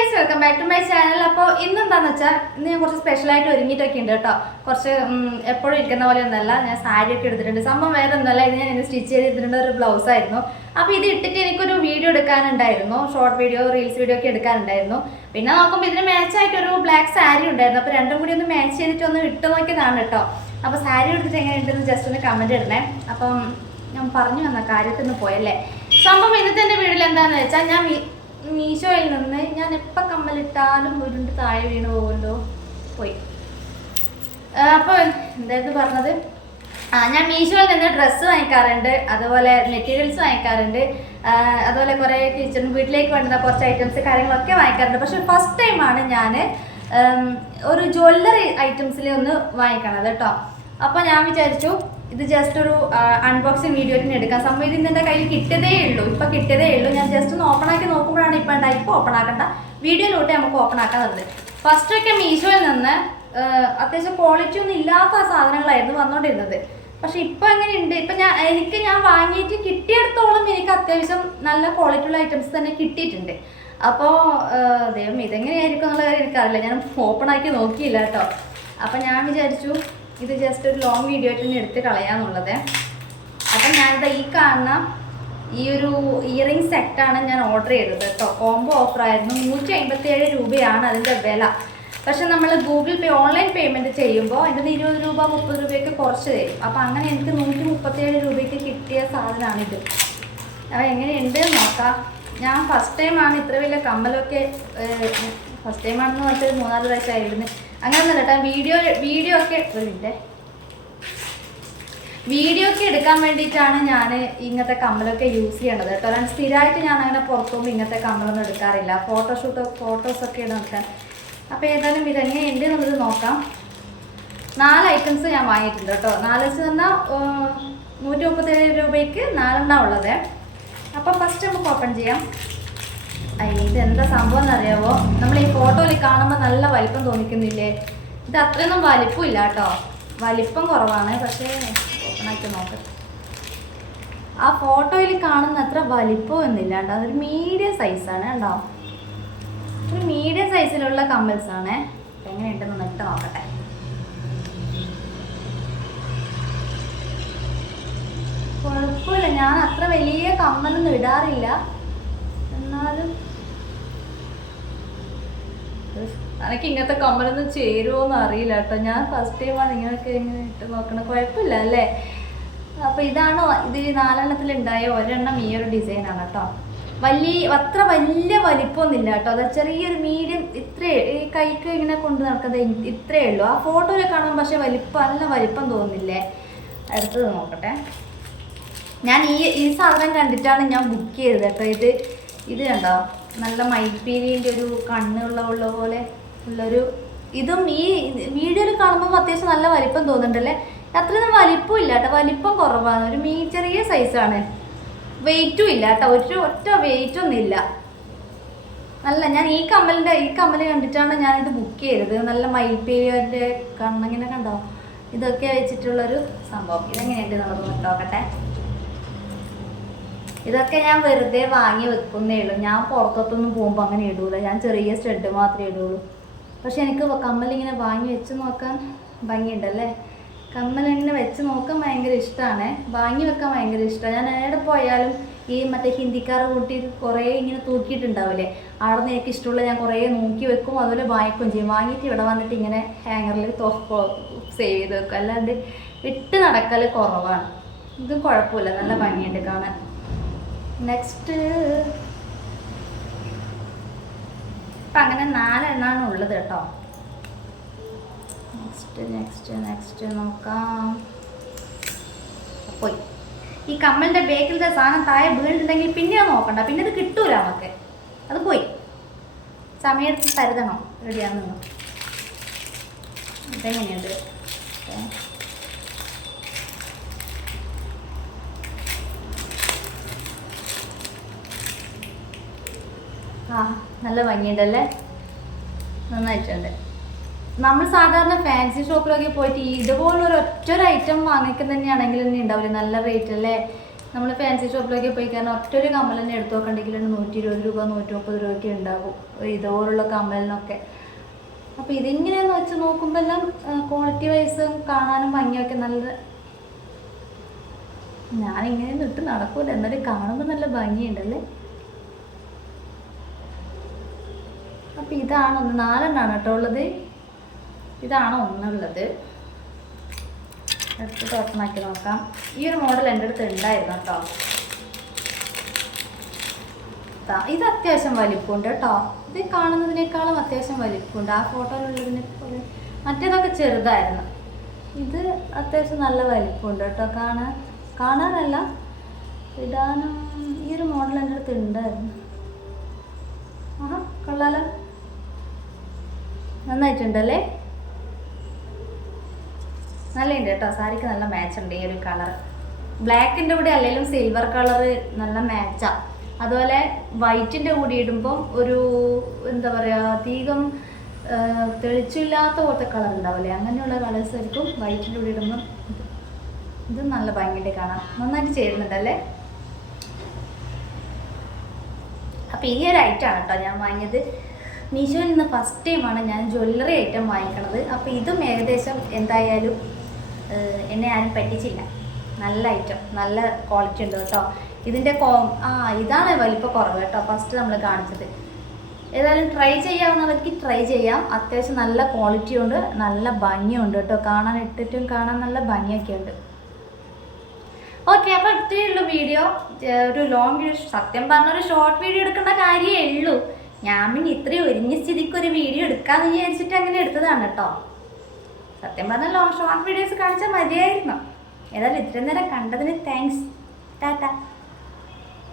Guys, welcome back to my channel. അപ്പോൾ ഇന്നെന്താന്ന് വെച്ചാൽ ഇന്ന് ഞാൻ കുറച്ച് സ്പെഷ്യലായിട്ട് ഒരുങ്ങിയിട്ടൊക്കെ ഉണ്ട് കേട്ടോ. കുറച്ച് എപ്പോഴും ഇരിക്കുന്ന പോലെ ഒന്നല്ല, ഞാൻ സാരി ഒക്കെ എടുത്തിട്ടുണ്ട്. സംഭവം വേറെ ഒന്നല്ല, ഇത് ഞാൻ ഇന്ന് സ്റ്റിച്ച് ചെയ്തിട്ടുണ്ട്, ഒരു ബ്ലൗസ് ആയിരുന്നു. അപ്പോൾ ഇത് ഇട്ടിട്ട് എനിക്കൊരു വീഡിയോ എടുക്കാനുണ്ടായിരുന്നു, ഷോർട്ട് വീഡിയോ റീൽസ് വീഡിയോ ഒക്കെ എടുക്കാനുണ്ടായിരുന്നു. പിന്നെ നോക്കുമ്പോൾ ഇതിന് മാച്ചായിട്ടൊരു ബ്ലാക്ക് സാരി ഉണ്ടായിരുന്നു. അപ്പോൾ രണ്ടും കൂടി ഒന്ന് മാച്ച് ചെയ്തിട്ട് ഒന്ന് ഇട്ട് നോക്കിയതാണ് കേട്ടോ. അപ്പോൾ സാരി എടുത്തിട്ട് എങ്ങനെയുണ്ടെന്ന് ജസ്റ്റ് ഒന്ന് കമൻറ്റ് ഇടണേ. അപ്പം ഞാൻ പറഞ്ഞു വന്ന കാര്യത്തിൽ നിന്ന് പോയല്ലേ. സംഭവം ഇന്നത്തെ എൻ്റെ വീട്ടിൽ എന്താണെന്ന് വെച്ചാൽ, ഞാൻ മീഷോയിൽ നിന്ന് ഞാൻ എപ്പോൾ കമ്മലിട്ടാലും ഉരുണ്ട് താഴെ വീണ് പോകുമല്ലോ പോയി. അപ്പോൾ എന്തായിരുന്നു പറഞ്ഞത്, ഞാൻ മീഷോയിൽ നിന്ന് ഡ്രസ്സ് വാങ്ങിക്കാറുണ്ട്, അതുപോലെ മെറ്റീരിയൽസ് വാങ്ങിക്കാറുണ്ട്, അതുപോലെ കുറേ കിച്ചൺ വീട്ടിലേക്ക് വേണ്ടുന്ന കുറച്ച് ഐറ്റംസ് കാര്യങ്ങളൊക്കെ വാങ്ങിക്കാറുണ്ട്. പക്ഷെ ഫസ്റ്റ് ടൈമാണ് ഞാൻ ഒരു ജ്വല്ലറി ഐറ്റംസിൽ ഒന്ന് വാങ്ങിക്കണത് കേട്ടോ. അപ്പോൾ ഞാൻ വിചാരിച്ചു ഇത് ജസ്റ്റ് ഒരു അൺബോക്സിങ് വീഡിയോ എടുക്കാം. സംഭവം ഇത് എൻ്റെ കയ്യിൽ കിട്ടിയതേ ഉള്ളൂ. ഞാൻ ജസ്റ്റ് ഒന്ന് ഓപ്പൺ ആക്കി നോക്കുമ്പോഴാണ് ഇപ്പോൾ ഓപ്പൺ ആക്കണ്ട, വീഡിയോയിലോട്ട് നമുക്ക് ഓപ്പൺ ആക്കാൻ തന്നത്. ഫസ്റ്റൊക്കെ മീഷോയിൽ നിന്ന് അത്യാവശ്യം ക്വാളിറ്റി ഒന്നും ഇല്ലാത്ത സാധനങ്ങളായിരുന്നു വന്നുകൊണ്ടിരുന്നത്. പക്ഷെ ഇപ്പോൾ എങ്ങനെയുണ്ട്, ഇപ്പം ഞാൻ വാങ്ങിയിട്ട് കിട്ടിയിടത്തോളം എനിക്ക് അത്യാവശ്യം നല്ല ക്വാളിറ്റി ഉള്ള ഐറ്റംസ് തന്നെ കിട്ടിയിട്ടുണ്ട്. അപ്പോൾ ദൈവം ഇതെങ്ങനെയായിരിക്കും എന്നുള്ള കാര്യം എനിക്കറിയില്ല, ഞാൻ ഓപ്പൺ ആക്കി നോക്കിയില്ല കേട്ടോ. അപ്പം ഞാൻ വിചാരിച്ചു ഇത് ജസ്റ്റ് ഒരു ലോങ് വീഡിയോ ആയിട്ട് തന്നെ എടുത്ത് കളയാന്നുള്ളത്. അപ്പം ഞാനിത് ഈ കാണുന്ന ഈ ഒരു ഇയറിംഗ് സെറ്റാണ് ഞാൻ ഓർഡർ ചെയ്തത് കേട്ടോ. കോംബോ ഓഫറായിരുന്നു, 157 രൂപയാണ് അതിൻ്റെ വില. പക്ഷെ നമ്മൾ ഗൂഗിൾ പേ ഓൺലൈൻ പേയ്മെൻറ്റ് ചെയ്യുമ്പോൾ അതിൻ്റെ 20 രൂപ 30 രൂപയൊക്കെ കുറച്ച് തരും. അപ്പോൾ അങ്ങനെ എനിക്ക് 137 രൂപയ്ക്ക് കിട്ടിയ സാധനമാണിത്. അപ്പോൾ എങ്ങനെയുണ്ട് നോക്കാം. ഞാൻ ഫസ്റ്റ് ടൈമാണ് ഇത്ര വലിയ കമ്മലൊക്കെ, ഫസ്റ്റ് ടൈമാണെന്ന് പറഞ്ഞിട്ട് 3-4 പ്രാവശ്യമായിരുന്നു. അങ്ങനെയൊന്നുമല്ല കേട്ടോ. വീഡിയോ ഒക്കെ എടുക്കാൻ വേണ്ടിയിട്ടാണ് ഞാൻ ഇങ്ങനത്തെ കമ്മലൊക്കെ യൂസ് ചെയ്യണത് കേട്ടോ. അല്ലാണ്ട് സ്ഥിരമായിട്ട് ഞാൻ അങ്ങനെ പുറത്തുമ്പോൾ ഇങ്ങനത്തെ കമ്മലൊന്നും എടുക്കാറില്ല, ഫോട്ടോസൊക്കെ നോക്കാൻ. അപ്പോൾ ഏതായാലും ഇതെങ്ങനെയുണ്ട് എന്നുള്ളത് നോക്കാം. 4 ഐറ്റംസ് ഞാൻ വാങ്ങിയിട്ടുണ്ട് കേട്ടോ. 4 വെച്ച് പറഞ്ഞാൽ 137 രൂപയ്ക്ക് 4 ഉള്ളത്. അപ്പോൾ ഫസ്റ്റ് നമുക്ക് ഓപ്പൺ ചെയ്യാം. ഇതെന്താ സംഭവം എന്നറിയാമോ, നമ്മൾ ഈ ഫോട്ടോയിൽ കാണുമ്പോൾ നല്ല വലിപ്പം തോന്നിക്കുന്നില്ലേ, ഇത് അത്രയൊന്നും വലിപ്പമില്ല കേട്ടോ, വലിപ്പം കുറവാണ്. പക്ഷേ ഓപ്പൺ ആക്കി നോക്കാം. ആ ഫോട്ടോയിൽ കാണുന്ന അത്ര വലിപ്പമൊന്നുമില്ല കേട്ടോ, അതൊരു മീഡിയം സൈസാണ് കേട്ടോ. ഒരു മീഡിയം സൈസിലുള്ള കമ്മൽസാണ്. എങ്ങനെയുണ്ടെന്ന് ഇട്ട് നോക്കട്ടെ. കുഴപ്പമില്ല, ഞാൻ അത്ര വലിയ കമ്മലൊന്നും ഇടാറില്ല, എന്നാലും എനിക്ക് ഇങ്ങനത്തെ കമ്മലൊന്നും ചേരുമോയെന്ന് അറിയില്ല കേട്ടോ. ഞാൻ ഫസ്റ്റ് ടൈമാണ് ഇങ്ങനെയൊക്കെ ഇങ്ങനെ ഇട്ട് നോക്കണം. കുഴപ്പമില്ല അല്ലേ. അപ്പോൾ ഇതാണോ ഇത് 4 ഉണ്ടായ ഒരെണ്ണം ഈ ഒരു ഡിസൈനാണ് കേട്ടോ. അത്ര വലിയ വലിപ്പമൊന്നുമില്ല കേട്ടോ, അത് ചെറിയൊരു മീഡിയം, ഈ കൈക്ക് ഇങ്ങനെ കൊണ്ട് നടക്കുന്നത് ഇത്രയേ ഉള്ളൂ. ആ ഫോട്ടോയിൽ കാണുമ്പോൾ പക്ഷേ നല്ല വലിപ്പം തോന്നുന്നില്ലേ. അടുത്തത് നോക്കട്ടെ. ഞാൻ ഈ സാധനം കണ്ടിട്ടാണ് ഞാൻ ബുക്ക് ചെയ്തത് കേട്ടോ. ഇത് കണ്ടോ, നല്ല മയിൽപ്പീലിൻ്റെ ഒരു കണ്ണുള്ള പോലെ ഉള്ളൊരു, ഇതും ഈ വീഡിയോയിൽ കാണുമ്പോൾ അത്യാവശ്യം നല്ല വലിപ്പം തോന്നുന്നുണ്ടല്ലേ. അത്രയൊന്നും വലിപ്പം ഇല്ല കേട്ടോ, വലിപ്പം കുറവാണ്, ഒരു ചെറിയ സൈസാണ്. വെയിറ്റും ഇല്ല കേട്ടോ, ഒറ്റ വെയിറ്റൊന്നും ഇല്ല. ഞാൻ ഈ കമ്മൽ കണ്ടിട്ടാണ് ഞാനിത് ബുക്ക് ചെയ്തത്. നല്ല മയിൽപ്പീലിൻ്റെ കണ്ണിങ്ങനെ കണ്ടോ, ഇതൊക്കെ വെച്ചിട്ടുള്ളൊരു സംഭവം. ഇതെങ്ങനെയുണ്ട് നമുക്ക് നോക്കട്ടെ. ഇതൊക്കെ ഞാൻ വെറുതെ വാങ്ങി വെക്കുന്നേ ഉള്ളൂ, ഞാൻ പുറത്തോട്ടൊന്നും പോകുമ്പോൾ അങ്ങനെ ഇടൂല, ഞാൻ ചെറിയ സ്റ്റഡ് മാത്രമേ ഇടുള്ളൂ. പക്ഷെ എനിക്ക് കമ്മലിങ്ങനെ വാങ്ങി വെച്ച് നോക്കാൻ ഭംഗിയുണ്ടല്ലേ. കമ്മലിങ്ങനെ വെച്ച് നോക്കാൻ ഭയങ്കര ഇഷ്ടമാണ്, വാങ്ങി വെക്കാൻ ഭയങ്കര ഇഷ്ടമാണ്. ഞാൻ എവിടെ പോയാലും ഈ മറ്റേ ഹിന്ദിക്കാരെ കൂട്ടി കുറേ ഇങ്ങനെ തൂക്കിയിട്ടുണ്ടാവില്ലേ, അവിടെ നിന്ന് എനിക്ക് ഇഷ്ടമുള്ള ഞാൻ കുറേ നോക്കി വെക്കും, അതുപോലെ വാങ്ങിക്കുകയും ചെയ്യും. വാങ്ങിയിട്ട് ഇവിടെ വന്നിട്ട് ഇങ്ങനെ ഹാങ്ങറിൽ സേവ് ചെയ്ത് വെക്കും, അല്ലാണ്ട് ഇട്ട് നടക്കൽ കുറവാണ്. ഇതും കുഴപ്പമില്ല, നല്ല ഭംഗിയുണ്ട് കാണാൻ. നെക്സ്റ്റ് ഇപ്പം അങ്ങനെ 4 എണ്ണമാണ് ഉള്ളത് കേട്ടോ. നെക്സ്റ്റ് നോക്കാം. പോയി ഈ കമ്മലിൻ്റെ ബേക്കിലത്തെ സാധനം താഴെ വീണിട്ടുണ്ടെങ്കിൽ പിന്നെ അത് നോക്കണ്ട, പിന്നെ അത് കിട്ടൂല നമുക്ക്, അത് പോയി. സമയത്ത് കരുതണം, റെഡിയാണെന്ന്. ഇതെങ്ങനെയുണ്ട്, നല്ല ഭംഗിയുണ്ടല്ലേ, നന്നായിട്ടുണ്ട്. നമ്മൾ സാധാരണ ഫാൻസി ഷോപ്പിലൊക്കെ പോയിട്ട് ഇതുപോലൊരു ഒറ്റൊരു ഐറ്റം വാങ്ങിക്കുന്ന തന്നെയാണെങ്കിൽ തന്നെ ഉണ്ടാവില്ലേ നല്ല റേറ്റ് അല്ലേ. നമ്മൾ ഫാൻസി ഷോപ്പിലൊക്കെ പോയി കാരണം ഒറ്റൊരു കമ്മൽ തന്നെ എടുത്തു നോക്കണ്ടെങ്കിൽ 120 രൂപ 130 രൂപയൊക്കെ ഉണ്ടാവും ഇതുപോലുള്ള കമ്മലിനൊക്കെ. അപ്പോൾ ഇതിങ്ങനെയെന്ന് വെച്ച് നോക്കുമ്പോൾ എല്ലാം ക്വാളിറ്റി വൈസും കാണാനും ഭംഗിയൊക്കെ നല്ല. ഞാനിങ്ങനെയൊന്നും ഇട്ട് നടക്കൂല, എന്നാലും കാണുമ്പോൾ നല്ല ഭംഗിയുണ്ടല്ലേ. അപ്പോൾ ഇതാണ് ഒന്ന്, 4 കേട്ടോ ഉള്ളത്. ഇതാണ് ഒന്നുള്ളത്. എടുത്തിട്ട് ഓപ്പണാക്കി നോക്കാം. ഈ ഒരു മോഡൽ എൻ്റെ അടുത്ത് ഉണ്ടായിരുന്നു കേട്ടോ. ഇത് അത്യാവശ്യം വലിപ്പമുണ്ട് കേട്ടോ. ഇത് കാണുന്നതിനേക്കാളും അത്യാവശ്യം വലിപ്പമുണ്ട്. ആ ഫോട്ടോയിലുള്ളതിനെ പോലെ മറ്റേതൊക്കെ ചെറുതായിരുന്നു. ഇത് അത്യാവശ്യം നല്ല വലിപ്പമുണ്ട് കേട്ടോ. കാണാനല്ല ഇടാനും. ഈ ഒരു മോഡൽ എൻ്റെ അടുത്ത് ഉണ്ടായിരുന്നു. ആഹാ, കൊള്ളാലോ, നന്നായിട്ടുണ്ടല്ലേ. നല്ലുണ്ട് കേട്ടോ. സാരിക്ക് നല്ല മാച്ച് ഉണ്ട് ഈ ഒരു കളർ. ബ്ലാക്കിൻ്റെ കൂടെ അല്ലെങ്കിലും സിൽവർ കളർ നല്ല മാച്ചാണ്. അതുപോലെ വൈറ്റിൻ്റെ കൂടി ഇടുമ്പം ഒരു എന്താ പറയുക, അധികം തെളിച്ചില്ലാത്ത പോലത്തെ കളർ ഉണ്ടാവില്ലേ, അങ്ങനെയുള്ള കളേഴ്സ് ആയിരിക്കും വൈറ്റിൻ്റെ കൂടി ഇടുമ്പം. ഇത് നല്ല ഭംഗിയായിട്ട് കാണാം, നന്നായിട്ട് ചേരുന്നുണ്ടല്ലേ. അപ്പോൾ ഈ ഒരു ഐറ്റമാണ് കേട്ടോ ഞാൻ വാങ്ങിയത്. മീഷോയിൽ നിന്ന് ഫസ്റ്റ് ടൈമാണ് ഞാൻ ജ്വല്ലറി ഐറ്റം വാങ്ങിക്കണത്. അപ്പോൾ ഇതും ഏകദേശം എന്തായാലും എന്നെ ആരും പറ്റിച്ചില്ല. നല്ല ഐറ്റം, നല്ല ക്വാളിറ്റി ഉണ്ട് കേട്ടോ. ഇതിൻ്റെ ഇതാണ് വലിപ്പം കുറവ് കേട്ടോ, ഫസ്റ്റ് നമ്മൾ കാണിച്ചത്. ഏതായാലും ട്രൈ ചെയ്യാവുന്നവർക്ക് ട്രൈ ചെയ്യാം. അത്യാവശ്യം നല്ല ക്വാളിറ്റി ഉണ്ട്, നല്ല ഭംഗിയുണ്ട് കേട്ടോ. കാണാൻ ഇട്ടിട്ടും കാണാൻ നല്ല ഭംഗിയൊക്കെ ഉണ്ട്. ഓക്കെ, അപ്പോൾ ഇത്രയുള്ള വീഡിയോ. ഒരു ലോങ് വീഡിയോ, സത്യം പറഞ്ഞൊരു ഷോർട്ട് വീഡിയോ എടുക്കേണ്ട കാര്യമേ ഉള്ളൂ. ഞാൻ പിന്നെ ഇത്രയും ഒരുങ്ങിയ സ്ഥിതിക്ക് ഒരു വീഡിയോ എടുക്കാമെന്ന് വിചാരിച്ചിട്ട് അങ്ങനെ എടുത്തതാണ് കേട്ടോ. സത്യം പറഞ്ഞാൽ ഷോർട്ട് വീഡിയോസ് കാണിച്ചാൽ മതിയായിരുന്നു. ഏതായാലും ഇത്രയും നേരം കണ്ടതിന് താങ്ക്സ്. ടാറ്റ.